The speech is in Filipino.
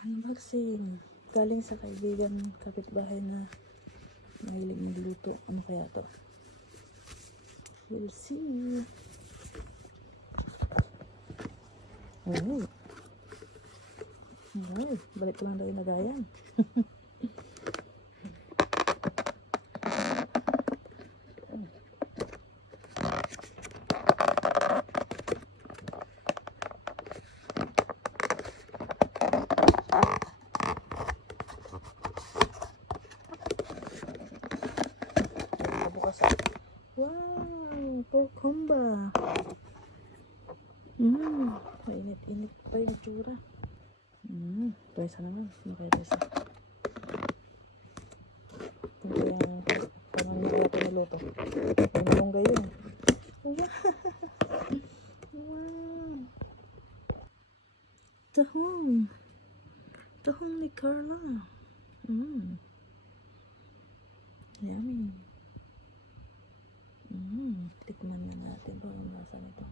Unboxing. Galing sa kaibigan kapitbahay na mahilig magluto. Ano kaya to? We'll see. Oh. Ay, balik ko lang daw yung lagayan. Bukas. Wow, porkumba. Mainit-init pa yung tsura. Pwesa naman. Ano kaya pwesa? Ito yung parang hindi kaya piniluto. Yung bunggay yun. Wow. Tahong. Tahong ni Carla. Yummy. Tikman na natin kung ano nasa nito.